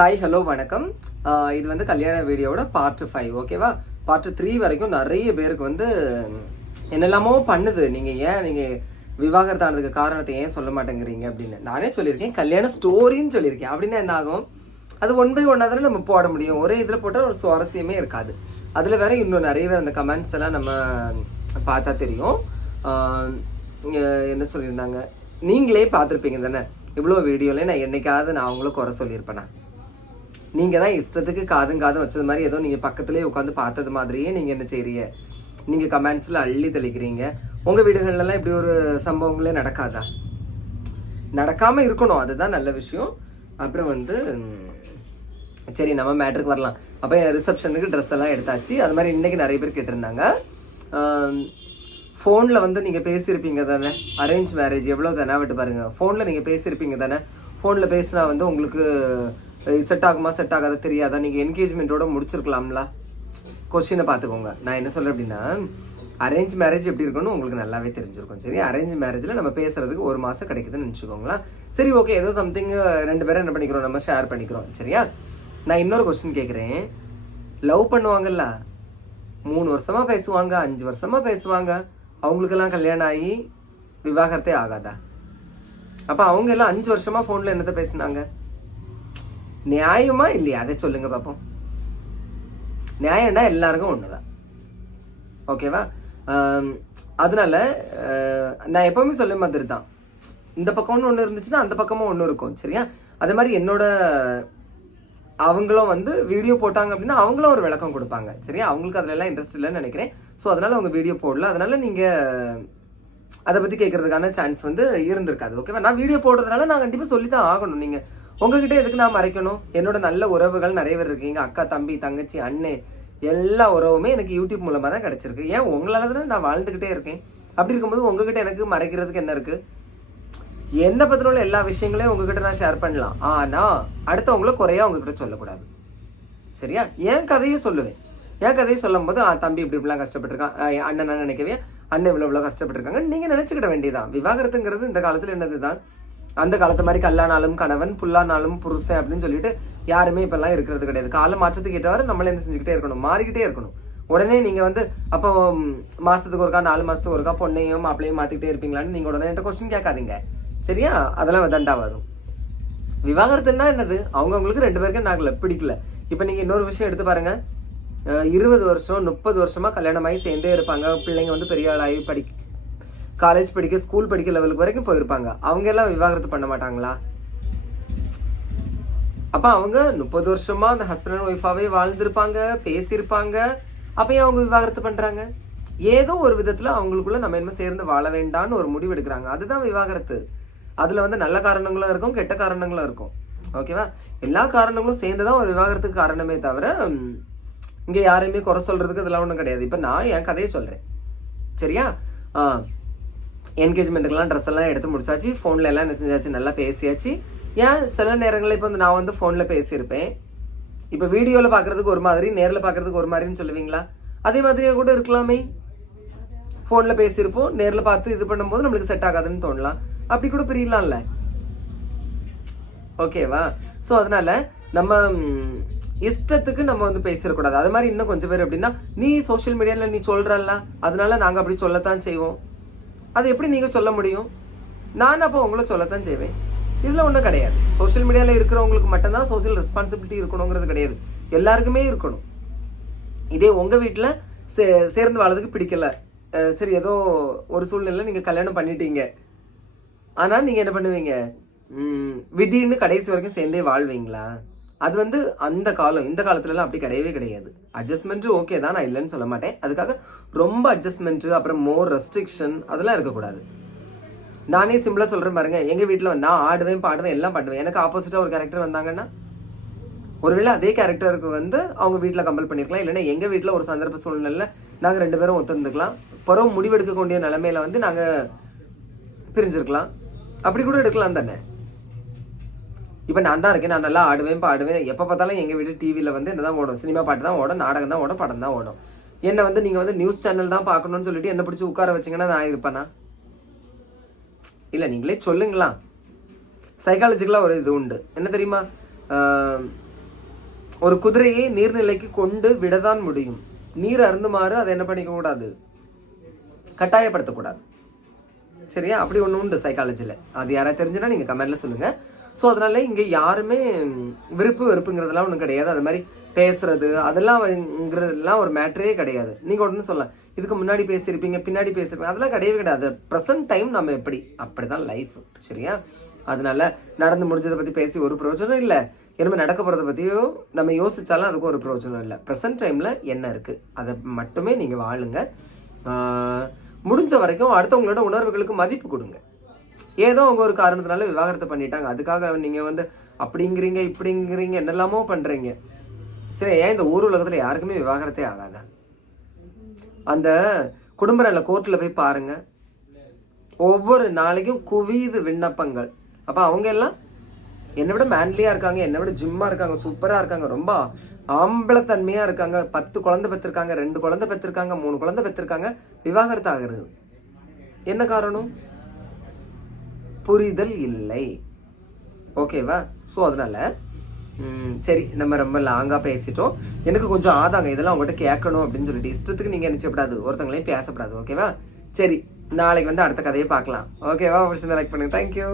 Hi hello வணக்கம். இது வந்து கல்யாண வீடியோவோட பார்ட் 5 ஓகேவா. பார்ட் 3 வரைக்கும் நிறைய பேருக்கு வந்து என்னெல்லாமோ பண்ணுது. நீங்கள் விவாகரத்து ஆனதுக்கு காரணத்தை ஏன் சொல்ல மாட்டேங்கிறீங்க அப்படின்னு நானே சொல்லியிருக்கேன். கல்யாண ஸ்டோரின்னு சொல்லியிருக்கேன். அப்படின்னா என்ன ஆகும், அது 1 by 1 தானே நம்ம போட முடியும். ஒரே இதில் போட்டால் ஒரு சுவாரஸ்யமே இருக்காது. அதில் வேற இன்னும் நிறைய பேர் அந்த கமெண்ட்ஸ் எல்லாம் நம்ம பார்த்தா தெரியும். என்ன சொல்லியிருந்தாங்க, நீங்களே பார்த்துருப்பீங்க தானே இவ்வளோ வீடியோல. நான் என்னைக்காவது நான் அவங்களும் குறை சொல்லியிருப்பேனா? நீங்கள் தான் இஷ்டத்துக்கு காதும் வச்சது மாதிரி ஏதோ நீங்கள் பக்கத்துலேயே உட்காந்து பார்த்தது மாதிரியே நீங்கள் என்ன செய்றீங்க, நீங்கள் கமெண்ட்ஸில் அள்ளி தெளிக்கிறீங்க. உங்கள் வீடுகள்லாம் இப்படி ஒரு சம்பவங்களே நடக்காதா? நடக்காமல் இருக்கணும், அதுதான் நல்ல விஷயம். அப்புறம் வந்து சரி நம்ம மேட்ருக்கு வரலாம். அப்போ ரிசப்ஷனுக்கு ட்ரெஸ் எல்லாம் எடுத்தாச்சு. அது மாதிரி இன்றைக்கி நிறைய பேர் கேட்டிருந்தாங்க. ஃபோனில் வந்து நீங்கள் பேசியிருப்பீங்க தானே, அரேஞ்ச் மேரேஜ் எவ்வளோ தானே விட்டு பாருங்கள். ஃபோனில் நீங்கள் பேசியிருப்பீங்க தானே, ஃபோனில் பேசினா வந்து உங்களுக்கு செட் ஆகுமா செட் ஆகாத தெரியாதா? நீங்கள் என்கேஜ்மெண்ட்டோட முடிச்சிருக்கலாம்ல. கொஸ்டினை பார்த்துக்கோங்க. நான் என்ன சொல்கிறேன் அப்படின்னா, அரேஞ்ச் மேரேஜ் எப்படி இருக்குன்னு உங்களுக்கு நல்லாவே தெரிஞ்சிருக்கும். சரி, அரேஞ்ச் மேரேஜில் நம்ம பேசுறதுக்கு 1 மாதம் கிடைக்குதுன்னு நினச்சிக்கோங்களேன். சரி ஓகே, ஏதோ சம்திங் 2 பேரும் என்ன பண்ணிக்கிறோம், நம்ம ஷேர் பண்ணிக்கிறோம். சரியா, நான் இன்னொரு கொஸ்டின் கேட்குறேன். லவ் பண்ணுவாங்கல்ல, 3 வருஷமாக பேசுவாங்க, 5 வருஷமாக பேசுவாங்க, அவங்களுக்கெல்லாம் கல்யாணம் ஆகி விவாகரத்தே ஆகாதா? அப்போ அவங்க எல்லாம் 5 வருஷமாக ஃபோனில் என்னத்தை பேசினாங்க? நியாயமா இல்லையா? அதை சொல்லுங்க பார்ப்போம். நியாயம்னா எல்லாருக்கும் ஒன்று தான், ஓகேவா? அதனால நான் எப்பவுமே சொல்ல மாதிரி தான், இந்த பக்கம் ஒன்று இருந்துச்சுன்னா அந்த பக்கமும் ஒன்று இருக்கும். சரியா, அதே மாதிரி என்னோட அவங்களும் வந்து வீடியோ போட்டாங்க அப்படின்னா அவங்களும் ஒரு விளக்கம் கொடுப்பாங்க. சரியா, அவங்களுக்கு அதுல எல்லாம் இன்ட்ரெஸ்ட் இல்லைன்னு நினைக்கிறேன். ஸோ அதனால அவங்க வீடியோ போடல. அதனால நீங்க அதை பத்தி கேட்கறதுக்கான சான்ஸ் வந்து இருந்திருக்காது. ஓகேவா, நான் வீடியோ போடுறதுனால நான் கண்டிப்பாக சொல்லி தான் ஆகணும். நீங்க உங்ககிட்ட எதுக்கு நான் மறைக்கணும்? என்னோட நல்ல உறவுகள் நிறைய பேர் இருக்கீங்க. அக்கா, தம்பி, தங்கச்சி, அண்ணே, எல்லா உறவுமே எனக்கு யூடியூப் மூலமாக தான் கிடைச்சிருக்கு. ஏன் உங்களால தானே நான் வாழ்ந்துக்கிட்டே இருக்கேன். அப்படி இருக்கும்போது உங்ககிட்ட எனக்கு மறைக்கிறதுக்கு என்ன இருக்கு? என்ன பத்தின உள்ள எல்லா விஷயங்களையும் உங்ககிட்ட நான் ஷேர் பண்ணலாம். ஆனால் அடுத்தவங்கள குறையா உங்ககிட்ட சொல்லக்கூடாது. சரியா, என் கதையும் சொல்லுவேன். என் கதையை சொல்லும் போது தம்பி இப்படி இப்படிலாம் கஷ்டப்பட்டிருக்கான், அண்ணன் நான் நினைக்கவே அண்ணன் இவ்வளோ கஷ்டப்பட்டிருக்காங்க நீங்கள் நினச்சிக்கிட வேண்டியதான். விவாகரத்துங்கிறது இந்த காலத்தில் என்னது தான், அந்த காலத்து மாதிரி கல்லானாலும் கணவன் புல்லானாலும் புருஷன் அப்படின்னு சொல்லிட்டு யாருமே இப்பெல்லாம் இருக்கிறது கிடையாது. கால மாற்றத்துக்கு ஏற்றவாறு நம்மள என்ன செஞ்சுக்கிட்டே இருக்கணும், மாறிக்கிட்டே இருக்கணும். உடனே நீங்கள் வந்து அப்போ மாதத்துக்கு ஒருக்கா 4 மாதத்துக்கு ஒருக்கா பொண்ணையும் மாப்பிளையும் மாற்றிக்கிட்டே இருப்பீங்களான்னு நீங்கள் உடனே என்கிட்ட கொஸ்டின் கேட்காதீங்க. சரியா, அதெல்லாம் தண்டா வரும். விவாகரத்துன்னா என்னது, அவங்கவுங்களுக்கு 2 பேருக்கும் நாங்கள பிடிக்கல. இப்போ நீங்கள் இன்னொரு விஷயம் எடுத்து பாருங்க, 20 வருஷம் 30 வருஷமா கல்யாணமாகி சேர்ந்தே இருப்பாங்க. பிள்ளைங்க வந்து பெரிய ஆளாகி காலேஜ் படிக்க ஸ்கூல் படிக்க லெவலுக்கு வரைக்கும் போயிருப்பாங்க. அவங்க எல்லாம் விவாகரத்து பண்ண மாட்டாங்களா? அப்ப அவங்க 30 வருஷமா அந்த ஹஸ்பண்ட் அண்ட் ஒய்ஃபாவே வாழ்ந்திருப்பாங்க, பேசியிருப்பாங்க. அப்ப ஏன் அவங்க விவாகரத்து பண்றாங்க? ஏதோ ஒரு விதத்துல அவங்களுக்குள்ள நம்ம என்ன சேர்ந்து வாழ வேண்டாம்னு ஒரு முடிவு எடுக்கிறாங்க. அதுதான் விவாகரத்து. அதுல வந்து நல்ல காரணங்களும் இருக்கும், கெட்ட காரணங்களும் இருக்கும். ஓகேவா, எல்லா காரணங்களும் சேர்ந்துதான் ஒரு விவாகரத்துக்கு காரணமே தவிர இங்க யாரையுமே குறை சொல்றதுக்கு இதெல்லாம் ஒன்றும் கிடையாது. இப்ப நான் என் கதையை சொல்றேன். சரியா, என்கேஜ்மெண்ட்டுக்கெல்லாம் ட்ரெஸ் எல்லாம் எடுத்து முடிச்சாச்சு. ஃபோனில் எல்லாம் என்ன செஞ்சாச்சு, நல்லா பேசியாச்சு. ஏன் சில நேரங்களில் இப்போ வந்து நான் வந்து ஃபோனில் பேசியிருப்பேன். இப்போ வீடியோவில் பார்க்குறதுக்கு ஒரு மாதிரி, நேரில் பார்க்குறதுக்கு ஒரு மாதிரின்னு சொல்லுவீங்களா? அதே மாதிரியே கூட இருக்கலாமே. ஃபோனில் பேசியிருப்போம், நேரில் பார்த்து இது பண்ணும்போது நம்மளுக்கு செட் ஆகாதுன்னு தோணலாம். அப்படி கூட பிரியலாம்ல. ஓகேவா? ஸோ அதனால நம்ம இஷ்டத்துக்கு நம்ம வந்து பேசிடக்கூடாது. அது மாதிரி இன்னும் கொஞ்சம் பேர் எப்படின்னா, நீ சோஷியல் மீடியாவில் நீ சொல்கிறல்ல, அதனால நாங்கள் அப்படி சொல்லத்தான் செய்வோம். அது எப்படி நீங்கள் சொல்ல முடியும்? நான் அப்போ உங்களை சொல்லத்தான் செய்வேன். இதில் ஒன்றும் கிடையாது. சோஷியல் மீடியாவில் இருக்கிறவங்களுக்கு மட்டும்தான் சோஷியல் ரெஸ்பான்சிபிலிட்டி இருக்கணுங்கிறது கிடையாது, எல்லாருக்குமே இருக்கணும். இதே உங்கள் வீட்டில் சேர்ந்து வாழறதுக்கு பிடிக்கல, சரி ஏதோ ஒரு சூழ்நிலை நீங்கள் கல்யாணம் பண்ணிட்டீங்க, ஆனால் நீங்கள் என்ன பண்ணுவீங்க, விதின்னு கடைசி வரைக்கும் சேர்ந்தே வாழ்வீங்களா? அது வந்து அந்த காலம், இந்த காலத்துலலாம் அப்படி கிடையவே கிடையாது. அட்ஜஸ்ட்மெண்ட் ஓகே தான், நான் இல்லைன்னு சொல்ல மாட்டேன். அதுக்காக ரொம்ப அட்ஜஸ்ட்மெண்ட் அப்புறம் மோர் ரெஸ்ட்ரிக்ஷன் அதெல்லாம் இருக்கக்கூடாது. நானே சிம்பிளா சொல்றேன் பாருங்க, எங்க வீட்டில் நான் ஆடுவேன் பாடுவேன் எல்லாம் பண்ணுவேன். எனக்கு ஆப்போசிட்டா ஒரு கேரக்டர் வந்தாங்கன்னா, ஒருவேளை அதே கேரக்டருக்கு வந்து அவங்க வீட்டில் கம்பல் பண்ணிருக்கலாம். இல்லைன்னா எங்க வீட்டில் ஒரு சந்தர்ப்ப சூழ்நிலை நாங்கள் 2 பேரும் ஒத்துந்துக்கலாம். பிறகு முடிவெடுக்கக்கூடிய நிலைமையில வந்து நாங்க பிரிஞ்சிருக்கலாம். அப்படி கூட எடுக்கலாம் தானே. இப்போ நான் தான் இருக்கேன், நான் நல்லா ஆடுவேன் பாடுவேன். எப்போ பார்த்தாலும் எங்கள் வீட்டு டிவியில் வந்து என்ன தான் ஓடும், சினிமா பாட்டு தான் ஓடும், நாடகம் தான் ஓடும், படம் தான் ஓடும். என்னை வந்து நீங்கள் வந்து நியூஸ் சேனல் தான் பார்க்கணும்னு சொல்லிட்டு என்ன பிடிச்சி உட்கார வச்சிங்கன்னா நான் இருப்பேனா? இல்லை, நீங்களே சொல்லுங்களா. சைக்காலஜிக்கலாக ஒரு இது உண்டு, என்ன தெரியுமா? ஒரு குதிரையை நீர்நிலைக்கு கொண்டு விடதான் முடியும். நீர் அருந்துமாறு அதை என்ன பண்ணிக்க கூடாது, கட்டாயப்படுத்தக்கூடாது. சரியா? அப்படி ஒன்று உண்டு சைக்காலஜியில். அது யாராவது தெரிஞ்சுன்னா நீங்கள் கமெண்ட்ல சொல்லுங்க. ஸோ அதனால இங்கே யாருமே விருப்பு வெறுப்புங்கிறதுலாம் ஒன்றும் கிடையாது. அது மாதிரி பேசுறது அதெல்லாம்ங்கிறதுலாம் ஒரு மேட்டரே கிடையாது. நீங்கள் ஒன்று சொல்லலாம், இதுக்கு முன்னாடி பேசியிருப்பீங்க பின்னாடி பேசியிருப்பீங்க, அதெல்லாம் கிடையவே கிடையாது. ப்ரெசன்ட் டைம் நம்ம அப்படிதான் லைஃப். சரியா? அதனால நடந்து முடிஞ்சதை பற்றி பேசி ஒரு பிரயோஜனம் இல்லை. இனிமேல் நடக்க போகிறத பற்றியோ நம்ம யோசிச்சாலும் அதுக்கு ஒரு பிரயோஜனம் இல்லை. ப்ரெசன்ட் டைமில் என்ன இருக்குது அதை மட்டுமே நீங்கள் வாழுங்க. முடிஞ்ச வரைக்கும் அடுத்தவங்களோட உணர்வுகளுக்கு மதிப்பு கொடுங்க. ஏதோ அவங்க ஒரு காரணத்தினால விவாகரத்தை பண்ணிட்டாங்க, அதுக்காக நீங்கள் அப்படிங்கிறீங்க இப்படிங்கிறீங்க என்னெல்லாமோ பண்ணுறீங்க. சரி, ஏன் இந்த ஊர் உலகத்தில் யாருக்குமே விவாகரத்தே ஆகாதா? அந்த குடும்ப நல கோர்ட்டில் போய் பாருங்க, ஒவ்வொரு நாளைக்கும் குவியுது விண்ணப்பங்கள். அப்போ அவங்க எல்லாம் என்னை விட மேன்லியாக இருக்காங்க, என்னை விட ஜிம்மாக இருக்காங்க, சூப்பராக இருக்காங்க, ரொம்ப ஆம்பளத்தன்மையாக இருக்காங்க, 10 குழந்தை பெற்றிருக்காங்க, 2 குழந்தை பெற்றிருக்காங்க, 3 குழந்தை பெற்றிருக்காங்க, விவாகரத்து ஆகிறது. என்ன காரணம்? புரிதல் இல்லை. ஓகேவா? ஸோ அதனால சரி, நம்ம ரொம்ப லாங்காக பேசிட்டோம். எனக்கு கொஞ்சம் ஆதாங்க இதெல்லாம் உங்கள்கிட்ட கேட்கணும் அப்படின்னு சொல்லிட்டு இஷ்டத்துக்கு நீங்கள் நினச்சப்படாது, ஒருத்தங்களையும் பேசப்படாது. ஓகேவா? சரி, நாளைக்கு அடுத்த கதையை பார்க்கலாம். ஓகேவா? பிடிச்சிருந்தா லைக் பண்ணுங்க. தேங்க்யூ.